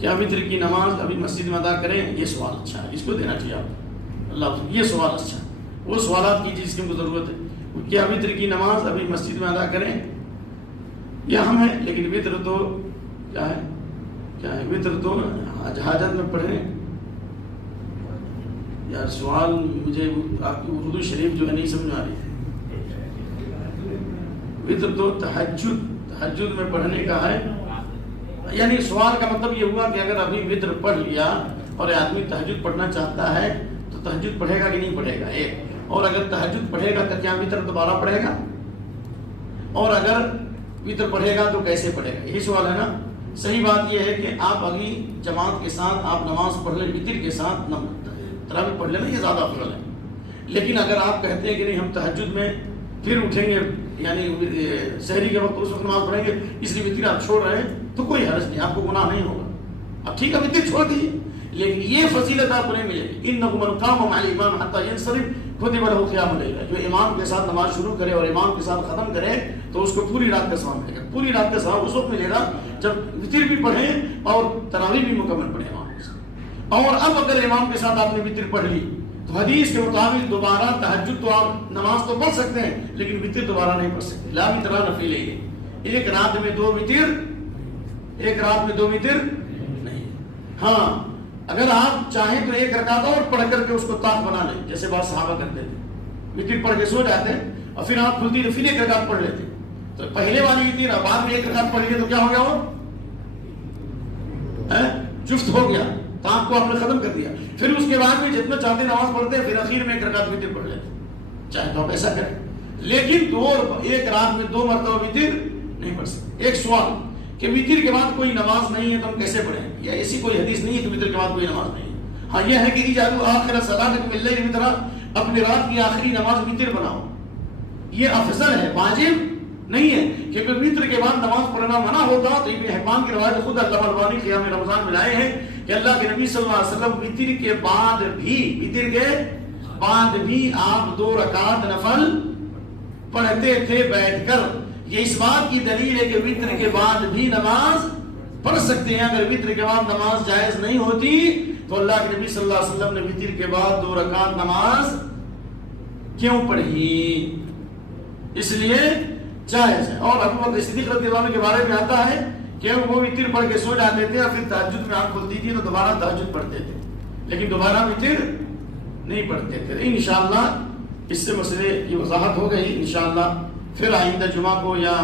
کیا وطر کی نماز ابھی مسجد میں ادا کریں؟ یہ سوال اچھا ہے، اس کو دینا چاہیے آپ اللہ، یہ سوال اچھا ہے، وہ سوالات کیجیے جس کی ہم کو ضرورت ہے۔ کیا وطر کی نماز ابھی مسجد میں ادا کریں؟ یہ ہم ہے، لیکن وطر تو کیا ہے وطر تو حاجت میں پڑھیں۔ یار سوال مجھے آپ کی اردو شریف جو ہے نہیں سمجھ آ رہی ہے۔ وطر تو تہجد میں پڑھنے کا ہے، یعنی سوال کا مطلب یہ ہوا کہ اگر ابھی وطر پڑھ لیا اور آدمی تہجد پڑھنا چاہتا ہے تو تہجد پڑھے گا کہ نہیں پڑھے گا؟ ایک، اور اگر تہجد پڑھے گا تو کیا وطر دوبارہ پڑھے گا؟ اور اگر وطر پڑھے گا تو کیسے پڑھے گا؟ یہی سوال ہے نا۔ صحیح بات یہ ہے کہ آپ ابھی جماعت کے ساتھ آپ نماز پڑھ لیں، وطر کے ساتھ تراویح پڑھ لینا، یہ زیادہ افضل ہے۔ لیکن اگر آپ کہتے ہیں کہ نہیں ہم تہجد میں پھر اٹھیں گے، یعنی سحری کے وقت اس وقت نماز پڑھیں گے، اس لیے وطر آپ چھوڑ رہے ہیں، تو کوئی حرج نہیں، آپ کو گناہ نہیں ہوگا۔ اب ٹھیک ہے وطر چھوڑ دیجیے، لیکن یہ فضیلت آپ کو نہیں ملے گی۔ انہ من قام مع الامام حتی ینصرف کتب له قیام اللیل، جو امام کے ساتھ نماز شروع کرے اور امام کے ساتھ ختم کرے تو اس کو پوری رات کا ثواب ملے گا۔ پوری رات کا ثواب اس وقت ملے گا جب وطر بھی پڑھیں اور تراویح بھی مکمل پڑھیں امام کے ساتھ۔ اور اب اگر امام کے ساتھ آپ نے وطر پڑھ لی تو حدیث کے مطابق دوبارہ تہجد تو آپ نماز تو پڑھ سکتے ہیں لیکن وطر دوبارہ نہیں پڑھ سکتے۔ لا وطر نفل ہے، ایک رات میں دو وطر، ایک رات میں دو وطر نہیں۔ ہاں اگر آپ چاہیں تو ایک رکعت اور پڑھ کر کے اس کو طاق بنا لیں، جیسے بعض صحابہ کرتے تھے، وطر پڑھ کے سو جاتے اور پھر آپ کھلتی تو پھر ایک رکعت پڑھ لیتے، تو پہلے والی وطر بعد میں ایک رکعت پڑھ لیے تو کیا ہو گیا؟ وہ جفت ہو گیا، طاق کو آپ نے ختم کر دیا۔ پھر اس کے بعد بھی جتنا چاہتے نماز پڑھتے ہیں، پھر اخیر میں ایک رکعت وطر پڑھ لیتے، چاہے تو آپ ایسا کریں، لیکن ایک رات میں دو مرتبہ وطر نہیں پڑھ سکتے۔ ایک سوال کہ وطر کے بعد کوئی نماز نہیں ہے تو ہم کیسے پڑھیں؟ یا ایسی کوئی حدیث نہیں ہے کہ وطر کے بعد کوئی نماز نہیں ہے۔ ہاں یہ ہے کہ اجعلوا آخر صلاتکم باللیل وطرا، اپنی رات کی آخری نماز وطر بناؤ، یہ افضل ہے، واجب نہیں ہے۔ کیونکہ وطر کے بعد نماز پڑھنا منع ہوتا تو ابن حبان کی روایت خود علامہ البانی قیام رمضان میں لائے ہیں کہ اللہ کے نبی صلی اللہ علیہ وسلم وطر کے بعد بھی آپ 2 رکعت نفل پڑھتے تھے بیٹھ کر۔ یہ اس بات کی دلیل ہے کہ وطر کے بعد بھی نماز پڑھ سکتے ہیں۔ اگر وطر کے بعد نماز جائز نہیں ہوتی تو اللہ کے نبی صلی اللہ علیہ وسلم نے وطر کے بعد 2 رکعت نماز کیوں پڑھی؟ اس لیے جائز ہے۔ اور ابو بکر صدیق رضی اللہ عنہ کے بارے میں آتا ہے کہ وہ وطر پڑھ کے سو جاتے تھے اور پھر تہجد میں آنکھ کھلتی تھی تو دوبارہ تہجد پڑھتے تھے، لیکن دوبارہ وطر نہیں پڑھتے تھے۔ انشاءاللہ اس سے مسئلے کی وضاحت ہو گئی۔ انشاءاللہ پھر آئندہ جمعہ کو یا